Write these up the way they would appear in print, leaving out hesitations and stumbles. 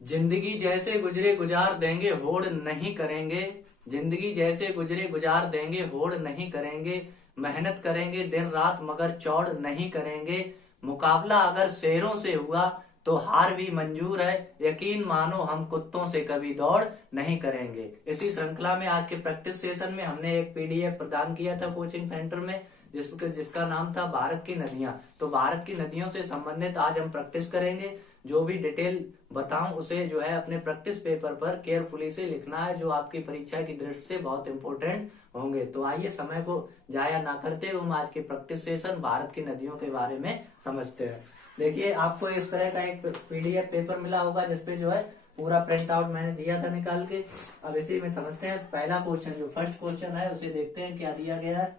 जिंदगी जैसे गुजरे गुजार देंगे होड़ नहीं करेंगे। जिंदगी जैसे गुजरे गुजार देंगे होड़ नहीं करेंगे। मेहनत करेंगे दिन रात मगर चौड़ नहीं करेंगे। मुकाबला अगर शेरों से हुआ तो हार भी मंजूर है। यकीन मानो हम कुत्तों से कभी दौड़ नहीं करेंगे। इसी श्रृंखला में आज के प्रैक्टिस सेशन में हमने एक पीडीएफ प्रदान किया था कोचिंग सेंटर में, जिसका नाम था भारत की नदियां। तो भारत की नदियों से संबंधित आज हम प्रैक्टिस करेंगे। जो भी डिटेल बताऊं उसे जो है अपने प्रैक्टिस पेपर पर केयरफुली से लिखना है, जो आपकी परीक्षा की दृष्टि से बहुत इंपॉर्टेंट होंगे। तो आइए समय को जाया ना करते हुए हम आज के प्रैक्टिस सेशन भारत की नदियों के बारे में समझते हैं। देखिए, आपको इस तरह का एक पीडीएफ पेपर मिला होगा जिसपे जो है पूरा प्रिंट आउट मैंने दिया था निकाल के। अब इसी में समझते हैं पहला क्वेश्चन, जो फर्स्ट क्वेश्चन है उसे देखते हैं क्या दिया गया है।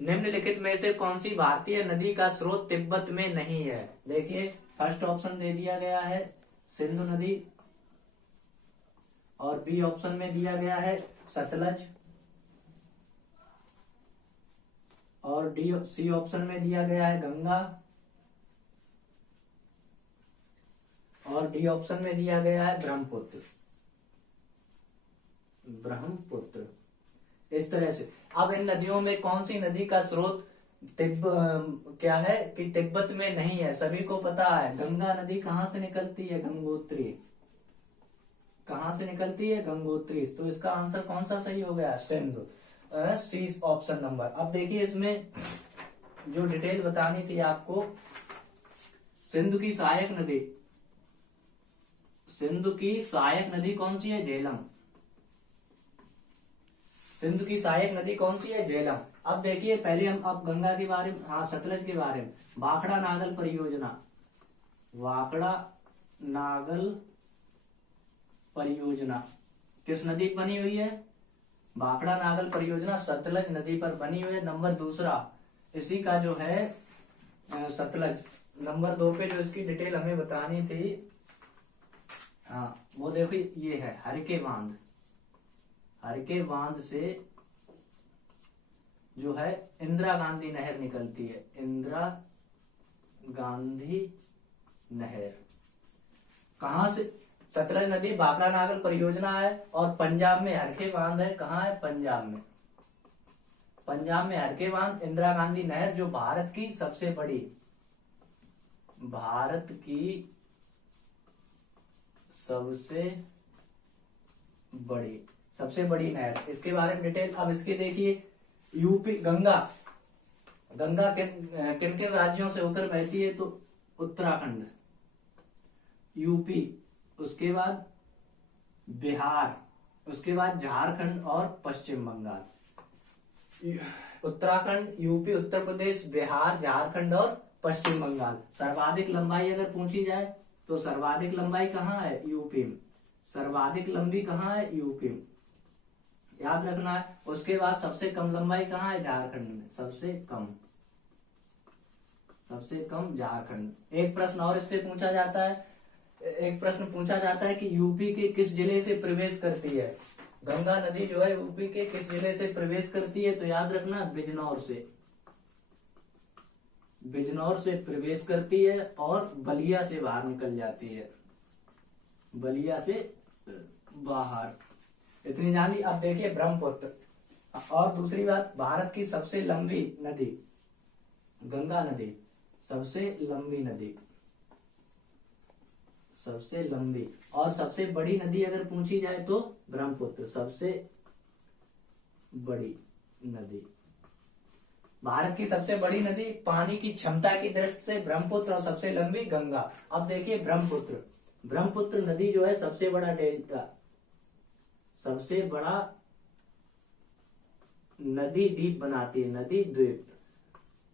निम्नलिखित में से कौन सी भारतीय नदी का स्रोत तिब्बत में नहीं है। देखिए, फर्स्ट ऑप्शन दे दिया गया है सिंधु नदी, और बी ऑप्शन में दिया गया है सतलज, और सी ऑप्शन में दिया गया है गंगा, और डी ऑप्शन में दिया गया है ब्रह्मपुत्र। ब्रह्मपुत्र इस तरह से। अब इन नदियों में कौन सी नदी का स्रोत क्या है कि तिब्बत में नहीं है। सभी को पता है गंगा नदी कहां से निकलती है, गंगोत्री। कहां से निकलती है, गंगोत्री। तो इसका आंसर कौन सा सही हो गया, सिंधु, सी ऑप्शन नंबर। अब देखिए, इसमें जो डिटेल बतानी थी आपको, सिंधु की सहायक नदी, सिंधु की सहायक नदी कौन सी है, झेलम। सिंधु की सहायक नदी कौन सी है, झेलम। अब देखिए, पहले हम अब गंगा के बारे में, हाँ सतलज के बारे में, भाखड़ा नागल परियोजना, भाखड़ा नागल परियोजना किस नदी पर बनी हुई है, भाखड़ा नागल परियोजना सतलज नदी पर बनी हुई है। नंबर दूसरा इसी का जो है सतलज। नंबर 2 पे जो इसकी डिटेल हमें बतानी थी, हाँ वो देखो ये है हरके बांध। हरके बांध से जो है इंदिरा गांधी नहर निकलती है, इंदिरा गांधी नहर। कहां से, सतलज नदी भाखड़ा नागल परियोजना है, और पंजाब में हरके बांध है। कहां है, पंजाब में। पंजाब में हरके बांध, इंदिरा गांधी नहर, जो भारत की सबसे बड़ी, भारत की सबसे बड़ी नहर। इसके बारे में डिटेल अब इसके देखिए। यूपी, गंगा किन किन राज्यों से होकर बहती है, तो उत्तराखंड, यूपी, उसके बाद बिहार, उसके बाद झारखंड और पश्चिम बंगाल। उत्तराखंड, यूपी, उत्तर प्रदेश, बिहार, झारखंड और पश्चिम बंगाल। सर्वाधिक लंबाई अगर पूछी जाए तो सर्वाधिक लंबाई कहाँ है, यूपी में। सर्वाधिक लंबी कहाँ है, यूपी में, याद रखना है। उसके बाद सबसे कम लंबाई कहाँ है, झारखंड में। सबसे कम झारखंड। एक प्रश्न और इससे पूछा जाता है, एक प्रश्न पूछा जाता है कि यूपी के किस जिले से प्रवेश करती है। गंगा नदी जो है यूपी के किस जिले से प्रवेश करती है, तो याद रखना बिजनौर से। बिजनौर से प्रवेश करती है और बलिया से बाहर निकल जाती है, बलिया से बाहर। इतनी जानी। अब देखिए ब्रह्मपुत्र। और दूसरी बात, भारत की सबसे लंबी नदी गंगा नदी, सबसे लंबी नदी, सबसे लंबी। और सबसे बड़ी नदी अगर पूछी जाए तो ब्रह्मपुत्र, सबसे बड़ी नदी। भारत की सबसे बड़ी नदी, पानी की क्षमता की दृष्टि से ब्रह्मपुत्र, और सबसे लंबी गंगा। अब देखिए ब्रह्मपुत्र नदी जो है सबसे बड़ा डेल्टा, सबसे बड़ा नदी द्वीप बनाती है, नदी द्वीप।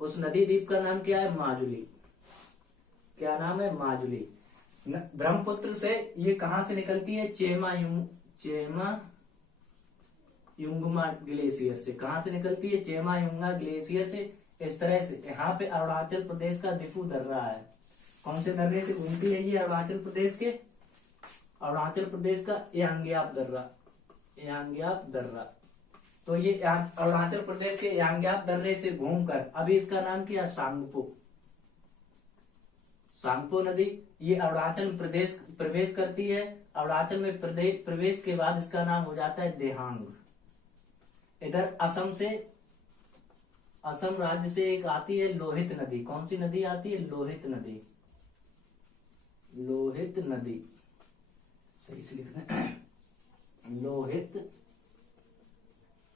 उस नदी द्वीप का नाम क्या है, माजुली। क्या नाम है, माजुली। ब्रह्मपुत्र से ये कहां से निकलती है, चेमा युंगमा ग्लेशियर से। कहां से निकलती है, चेमा युंगा ग्लेशियर से। इस तरह से यहाँ पे अरुणाचल प्रदेश का दिफू दर्रा है। कौन से दर्रे से घूमती है ये, अरुणाचल प्रदेश के, अरुणाचल प्रदेश का यांग्याप दर्रा, यांग्याप दर्रा। तो ये अरुणाचल प्रदेश के यांग्याप दर्रे से घूमकर, अभी इसका नाम क्या, सांगपो, सांगपो नदी, ये अरुणाचल प्रदेश प्रवेश करती है। अरुणाचल में प्रवेश के बाद इसका नाम हो जाता है देहांग। इधर असम राज्य से एक आती है लोहित नदी। कौन सी नदी आती है? लोहित नदी। लोहित नदी सही से लिखना है। लोहित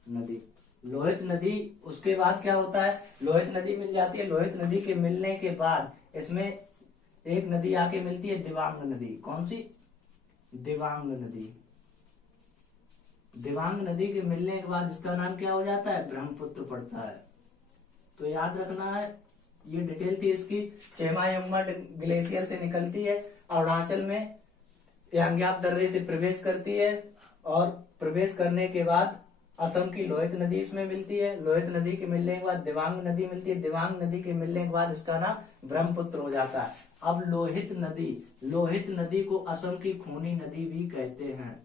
नदी, लोहित नदी। उसके बाद क्या होता है? लोहित नदी मिल जाती है। लोहित नदी के मिलने के बाद इसमें एक नदी आके मिलती है दिबांग नदी। कौन सी? दिबांग नदी। दिबांग नदी के मिलने के बाद इसका नाम क्या हो जाता है? ब्रह्मपुत्र पड़ता है। तो याद रखना है, ये डिटेल थी इसकी। चेमायुंगमा ग्लेशियर से निकलती है, अरुणाचल में यांग्याप दर्रे से प्रवेश करती है और प्रवेश करने के बाद असम की लोहित नदी इसमें मिलती है। लोहित नदी के मिलने के बाद दिबांग नदी मिलती है। दिबांग नदी के मिलने के बाद इसका नाम ब्रह्मपुत्र हो जाता है। अब लोहित नदी को असम की खूनी नदी भी कहते हैं।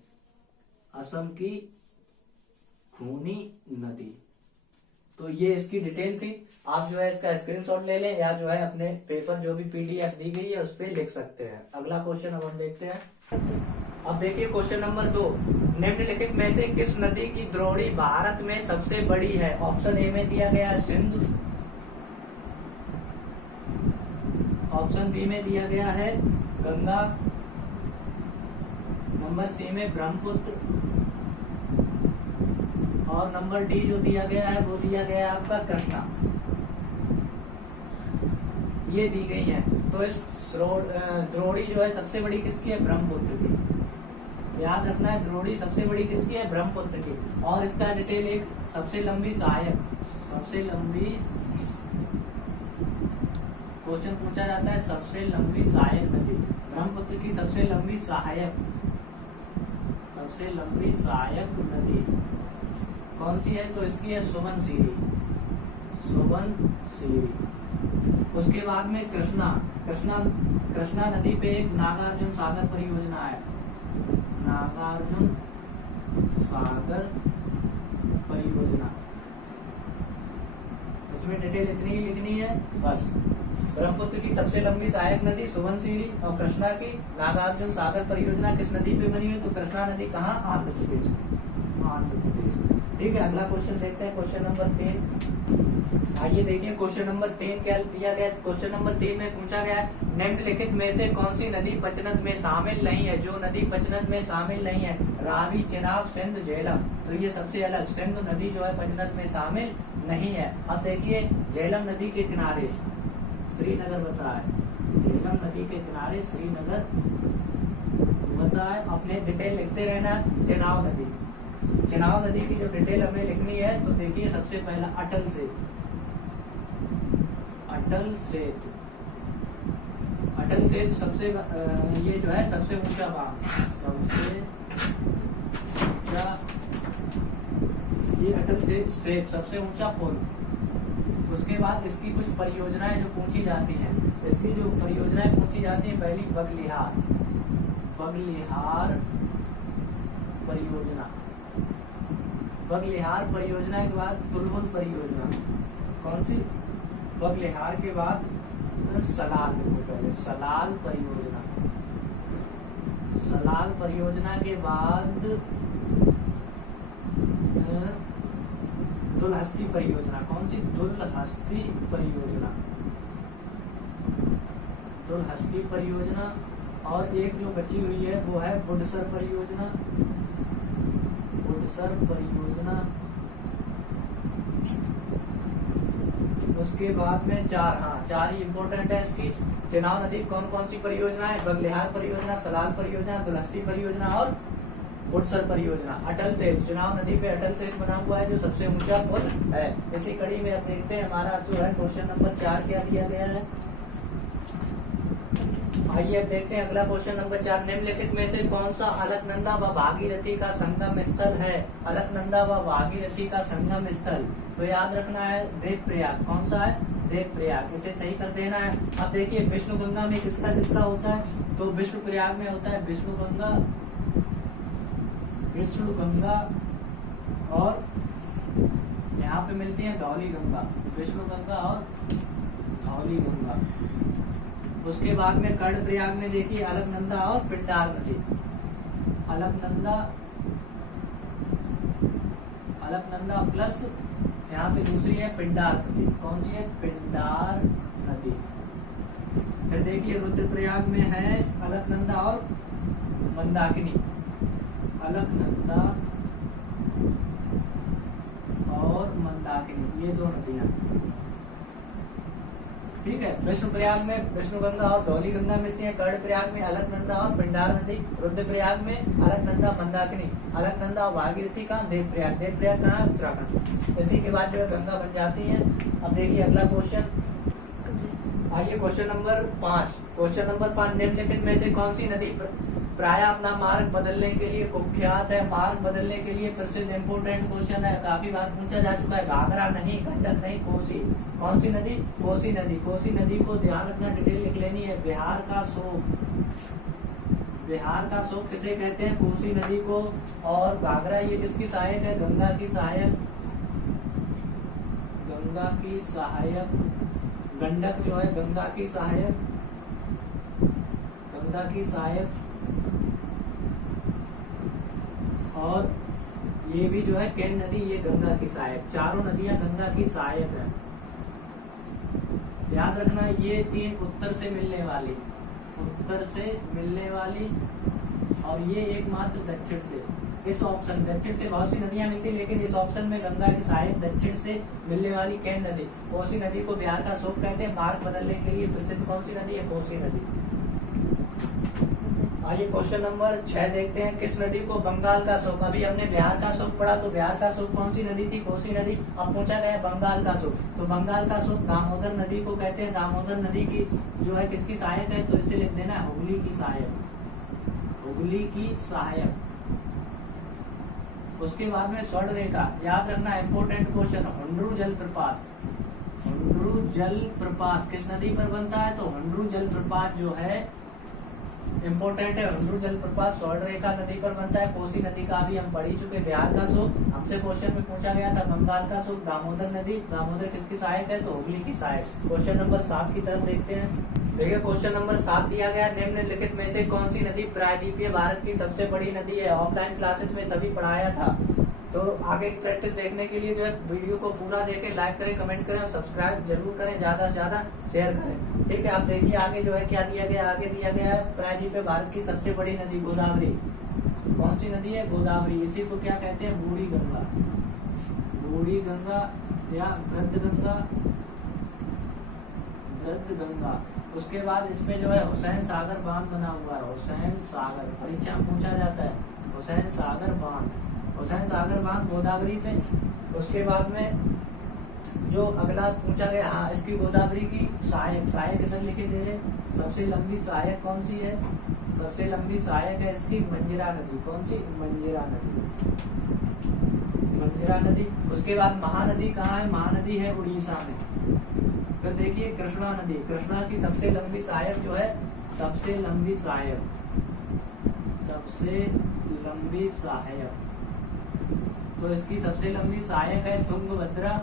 असम की खूनी नदी। तो ये इसकी डिटेल थी। आप जो है इसका स्क्रीनशॉट ले लें या जो है अपने पेपर जो भी पीडीएफ दी गई है उस पर लिख सकते हैं। अगला क्वेश्चन अब हम देखते हैं। अब देखिए क्वेश्चन नंबर 2, निम्नलिखित में से किस नदी की द्रोणी भारत में सबसे बड़ी है? ऑप्शन ए में दिया गया है सिंध, ऑप्शन बी में दिया गया है गंगा, नंबर सी में ब्रह्मपुत्र और नंबर डी जो दिया गया है वो दिया गया है आपका कृष्णा। ये दी गई है। तो इस द्रोणी जो है सबसे बड़ी किसकी है? ब्रह्मपुत्र की। याद रखना है द्रोणी सबसे बड़ी किसकी है? ब्रह्मपुत्र की। और इसका डिटेल एक सबसे लंबी क्वेश्चन पूछा जाता है, सबसे लंबी सहायक नदी। ब्रह्मपुत्र की सबसे लंबी सहायक नदी कौन सी है? तो इसकी है सुबनसिरी। उसके बाद में कृष्णा नदी पे एक नागार्जुन सागर परियोजना है। नागार्जुन सागर परियोजना, इसमें डिटेल इतनी ही लिखनी है बस। ब्रह्मपुत्र की सबसे लंबी सहायक नदी सुबनसिरी और कृष्णा की नागार्जुन सागर परियोजना किस नदी पे बनी है? तो कृष्णा नदी कहाँ? आंध्र प्रदेश में। ठीक है, अगला क्वेश्चन देखते हैं। Question number 3। आइए देखिए क्वेश्चन नंबर 3 क्या दिया गया। क्वेश्चन नंबर 3 में पूछा गया है, निम्नलिखित में से कौन सी नदी पचनद में शामिल नहीं है? जो नदी पचनद में शामिल नहीं है, रावी, चेनाब, सिंध, झेलम। तो ये सबसे अलग सिंध नदी जो है पचनद में शामिल नहीं है। अब देखिए झेलम नदी के किनारे श्रीनगर बसा है। झेलम नदी के किनारे श्रीनगर बसा है। अपने डिटेल लिखते रहना। चेनाब नदी की जो डिटेल हमें लिखनी है तो देखिए सबसे पहला अटल सेतु सबसे ये जो है सबसे ऊंचा बांध, ये अटल सेतु सबसे ऊंचा पुल। उसके बाद इसकी कुछ परियोजनाएं जो पूछी जाती हैं, पहली बगलिहार परियोजना के बाद तुलहुल परियोजना। कौन सी? बगलिहार के बाद सलाल परियोजना के बाद दुलहस्ती परियोजना। कौन सी? दुलहस्ती परियोजना। और एक जो बची हुई है वो है बुडसर परियोजना। उसके बाद में चार ही इम्पोर्टेंट है इसकी। चेनाब नदी कौन सी परियोजना है? बगलिहार परियोजना, सलाल परियोजना, दुलहस्ती परियोजना और बुडसर परियोजना। अटल सेतु, चेनाब नदी पे अटल सेतु बना हुआ है जो सबसे ऊंचा पुल है। इसी कड़ी में अब देखते हैं हमारा जो है क्वेश्चन नंबर 4 क्या दिया गया है। आइए अब देखते हैं अगला क्वेश्चन नंबर 4। निम्नलिखित में से कौन सा अलकनंदा व भागीरथी का संगम स्थल है? अलकनंदा व भागीरथी का संगम स्थल, तो याद रखना है देवप्रयाग। कौन सा है? देवप्रयाग। इसे सही कर देना है। अब देखिए विष्णुगंगा में किसका होता है? तो विष्णुप्रयाग में होता है विष्णुगंगा और यहाँ पे मिलती है धौली गंगा। विष्णुगंगा और धौली गंगा। उसके बाद में कर्णप्रयाग में देखिए अलकनंदा और पिंडार नदी। अलकनंदा प्लस यहाँ पे दूसरी है पिंडार नदी। कौन सी है? पिंडार नदी। फिर देखिए रुद्रप्रयाग में है अलकनंदा और मंदाकिनी। अलकनंदा और मंदाकिनी, ये दो नदियां। ठीक है। विष्णुप्रयाग में विष्णुगंगा और धौली गंगा मिलती है। कर्णप्रयाग में अलकनंदा और पिंडार नदी। रुद्रप्रयाग में अलकनंदा मंदाकिनी। अलकनंदा और भागीरथी का देवप्रयाग। देवप्रयाग कहाँ है? उत्तराखंड। इसी के बाद जो है गंगा बन जाती है। अब देखिए अगला क्वेश्चन, आइए क्वेश्चन नंबर 5। क्वेश्चन नंबर 5, निम्नलिखित में से कौन सी नदी प्राय अपना मार्ग बदलने के लिए कुख्यात है? मार्ग बदलने के लिए प्रसिद्ध इंपोर्टेंट क्वेश्चन है, काफी बार पूछा जा चुका है। घाघरा नहीं, गंडक नहीं, कोसी। कौन सी नदी? कोसी नदी। कोसी नदी को ध्यान रखना, डिटेल लिख लेनी है। बिहार का शोक, बिहार का शोक किसे कहते हैं? कोसी नदी को। और घाघरा ये किसकी सहायक है? गंगा की सहायक। गंगा की सहायक। गंडक जो है गंगा की सहायक। गंगा की सहायक। और ये भी जो है केन नदी, ये गंगा की सहायक। चारों नदियां गंगा की सहायक है। याद रखना, ये तीन उत्तर से मिलने वाली, उत्तर से मिलने वाली, और ये एकमात्र दक्षिण से। इस ऑप्शन दक्षिण से बहुत सी नदियां मिलती, लेकिन इस ऑप्शन में गंगा की सहायक दक्षिण से मिलने वाली केन नदी। कोसी नदी को बिहार का शोक कहते हैं। मार्ग बदलने के लिए प्रसिद्ध कौन सी नदी है? कोसी नदी। आइए क्वेश्चन नंबर 6 देखते हैं। किस नदी को बंगाल का शोक? अभी हमने बिहार का शोक पढ़ा, तो बिहार का शोक कौन सी नदी थी? कोसी नदी। अब पूछा गया बंगाल का शोक, तो बंगाल का शोक दामोदर नदी को कहते हैं। दामोदर नदी की जो है किसकी सहायक है? तो इसे लिख देना है हुगली की सहायक। हुगली की सहायक। उसके बाद में स्वर्ण रेखा, याद रखना इंपोर्टेंट क्वेश्चन। हुंड्रू जलप्रपात, हुंड्रू जलप्रपात किस नदी पर बनता है? तो हुंड्रू जलप्रपात जो है इंपोर्टेंट है। हुंड्रू जलप्रपात स्वर्ण रेखा नदी पर बनता है। कोसी नदी का भी हम पढ़ ही चुके। बिहार का शोक हमसे क्वेश्चन में पूछा गया था। बंगाल का शोक दामोदर नदी। दामोदर किसकी सहायक है? तो हुगली की सहायक। क्वेश्चन नंबर 7 की तरफ देखते हैं। देखिए क्वेश्चन नंबर 7 दिया गया, निम्नलिखित में से कौन सी नदी प्रायद्वीपीय भारत की सबसे बड़ी नदी है? ऑफलाइन क्लासेस में सभी पढ़ाया था, तो आगे की प्रैक्टिस देखने के लिए जो है वीडियो को पूरा देखें, लाइक करें, कमेंट करें और सब्सक्राइब जरूर करें, ज्यादा से ज्यादा शेयर करें। ठीक है। आप देखिए आगे जो है क्या दिया गया। आगे दिया गया है प्रायद्वीपीय भारत की सबसे बड़ी नदी गोदावरी। कौन सी नदी है? गोदावरी। इसी को क्या कहते हैं? बूढ़ी गंगा। बूढ़ी गंगा या गद्द गंगा, गद्द गंगा। उसके बाद इसमें जो है हुसैन सागर बांध बना हुआ है। हुसैन सागर परीक्षा में पूछा जाता है। हुसैन सागर बांध, हुसैन सागर बांध गोदावरी पे। उसके बाद में जो अगला पूछा गया, हाँ इसकी गोदावरी की सहायक, सहायक इधर लिखे दे रहे। सबसे लंबी सहायक कौन सी है? सबसे लंबी सहायक है इसकी मंजिरा नदी। कौन सी? मंजिरा नदी। मंजिरा नदी। उसके बाद महानदी कहाँ है? महानदी है उड़ीसा में। फिर देखिए कृष्णा नदी। कृष्णा की सबसे लंबी सहायक जो है, सबसे लंबी सहायक, सबसे लंबी सहायक, तो इसकी सबसे लंबी सहायक है तुंगभद्रा।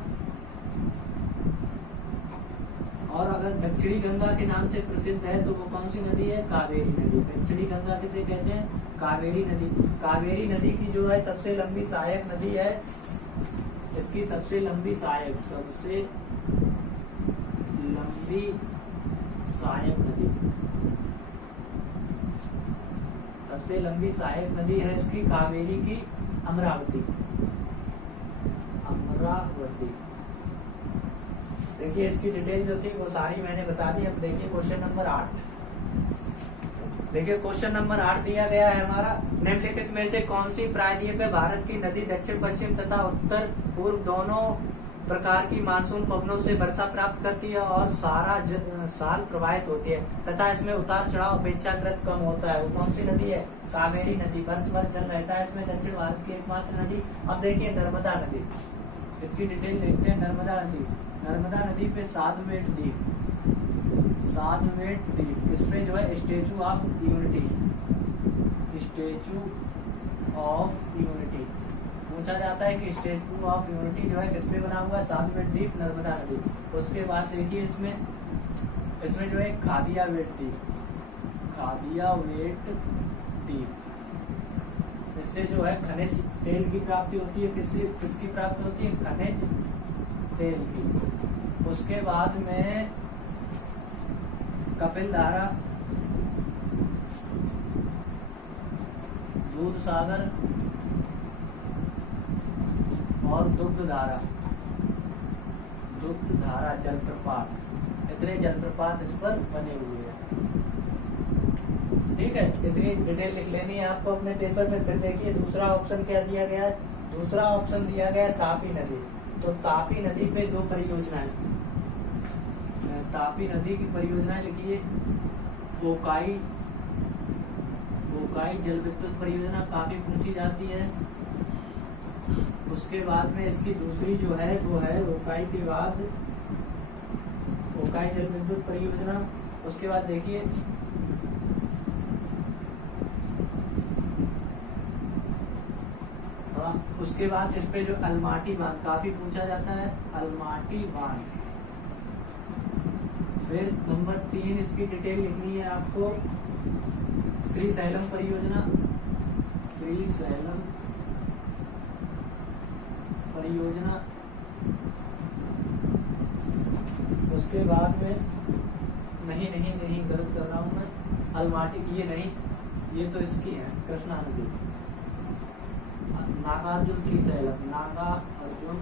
और अगर दक्षिणी गंगा के नाम से प्रसिद्ध है तो वो कौन सी नदी है? कावेरी नदी। दक्षिणी गंगा किसे कहते हैं? कावेरी नदी। कावेरी नदी की जो है सबसे लंबी सहायक नदी है, इसकी सबसे लंबी सहायक, सबसे लंबी सहायक नदी, सबसे लंबी सहायक नदी है इसकी कावेरी की अमरावती। अमरावती। देखिए इसकी डिटेल जो थी वो सारी मैंने बता दी। अब देखिए क्वेश्चन नंबर 8। देखिए क्वेश्चन नंबर 8 दिया गया है हमारा, निम्नलिखित में से कौन सी प्रायद्वीपीय भारत की नदी दक्षिण पश्चिम तथा उत्तर पूर्व दोनों प्रकार की मानसून पवनों से वर्षा प्राप्त करती है और सारा साल प्रवाहित होती है तथा इसमें उतार चढ़ाव अपेक्षाकृत कम होता है? वो कौन सी नदी है? कावेरी नदी। वर्ष भर जल रहता है इसमें। दक्षिण भारत की एकमात्र नदी। अब देखिए नर्मदा नदी, इसकी डिटेल देखते हैं। नर्मदा नदी, नर्मदा नदी पे साधुवेट द्वीप, साधुवेट द्वीप, इसमें जो है statue of unity, statue of unity पूछा जाता है कि स्टेचू ऑफ यूनिटी जो है किसपे बना हुआ है? साधुवेट द्वीप, नर्मदा नदी। उसके बाद देखिए इसमें इसमें जो है खादिया वेट द्वीप, खादिया वेट द्वीप, इससे जो है खनिज तेल की प्राप्ति होती है। किसकी प्राप्ति होती है? खनिज तेल की। उसके बाद में कपिल धारा, दूध सागर और दुग्ध धारा जलप्रपात, इतने जलप्रपात इस पर बने हुए हैं। ठीक है, इतनी डिटेल लिख लेनी है आपको अपने पेपर में। फिर देखिए दूसरा ऑप्शन क्या दिया गया है। दूसरा ऑप्शन दिया गया है तापी नदी। तो तापी नदी पे दो परियोजनाएं, तापी नदी की परियोजनाएं लिखिए। ओकाई जल विद्युत परियोजना काफी पूछी जाती है। उसके बाद में इसकी दूसरी जो है वो है ओकाई के बाद ओकाई जल विद्युत परियोजना। उसके बाद देखिए उसके बाद इस पे जो अलमाटी बांध काफी पूछा जाता है, अलमाटी बांध। फिर नंबर 3 इसकी डिटेल लिखनी है आपको, श्रीशैलम परियोजना, श्रीशैलम परियोजना। उसके बाद में नहीं गलत कर रहा हूं मैं, अलमाटी ये नहीं, ये तो इसकी है कृष्णा नदी, नागार्जुन श्रीशैलम, नागार्जुन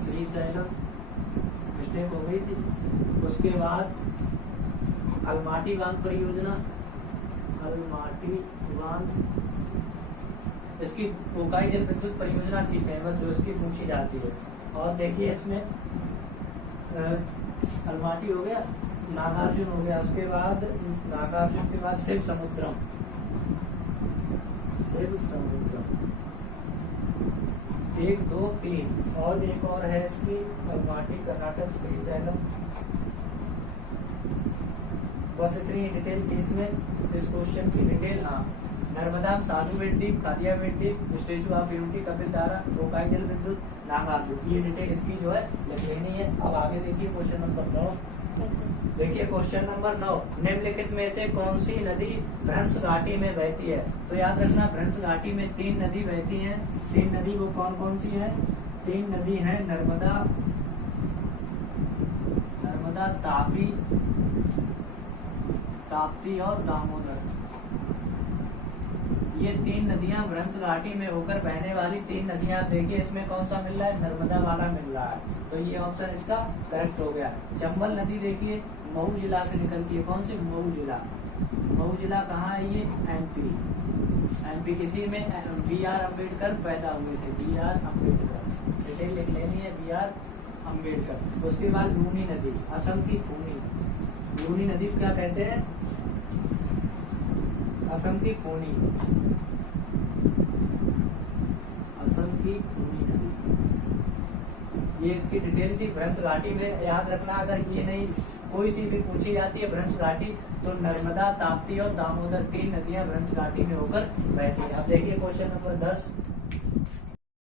श्रीशैलम, मिस्टेक हो गई थी। उसके बाद अलमाटी बांध परियोजना, अलमाटी बांध, इसकी ओकाई जल विद्युत परियोजना थी फेमस, जो इसकी पूछी जाती है। और देखिए इसमें अलमाटी हो गया, नागार्जुन हो गया। उसके बाद नागार्जुन के बाद शिव समुद्रम, शिव समुद्रम 1 2 3। और एक और है इसकी अलमाटी, कर्नाटक, श्रीशैलम। बस इतनी डिटेल थी इसमें, इस क्वेश्चन की डिटेल। हाँ, नर्मदा, साधु वेट द्वीप, खादिया वेट द्वीप, स्टेचू ऑफ यूनिटी, कपिल धारा, ओकाई जल विद्युत, नागार्जुन, ये डिटेल इसकी जो है लिख लेनी है। अब आगे देखिए क्वेश्चन नंबर 9। देखिए क्वेश्चन नंबर 9, निम्नलिखित में से कौन सी नदी भ्रंश घाटी में बहती है? तो याद रखना भ्रंश घाटी में 3 नदी बहती हैं। 3 नदी वो कौन कौन सी है? 3 नदी है नर्मदा, ताप्ती और दामोदर। ये 3 नदियां भ्रंश घाटी में होकर बहने वाली 3 नदियां। देखिए इसमें कौन सा मिल रहा है? नर्मदा वाला मिल रहा है, तो ये ऑप्शन इसका करेक्ट हो गया। चंबल नदी देखिए मऊ जिला से निकलती है। कौन सी? मऊ जिला। मऊ जिला कहाँ है? ये एमपी किसी में BR अम्बेडकर पैदा हुए थे, BR अम्बेडकर, डिटेल लिख लेनी है, BR अम्बेडकर। उसके बाद लूनी नदी, असम की खूनी, लूनी नदी क्या कहते हैं? असम की खूनी, असम की खूनी नदी। ये इसकी डिटेल थी भ्रंश घाटी में। याद रखना, अगर ये नहीं कोई सी भी पूछी जाती है भ्रंश घाटी, तो नर्मदा, ताप्ती और दामोदर 3 नदियां भ्रंश घाटी में होकर बहती है। अब देखिए क्वेश्चन नंबर 10।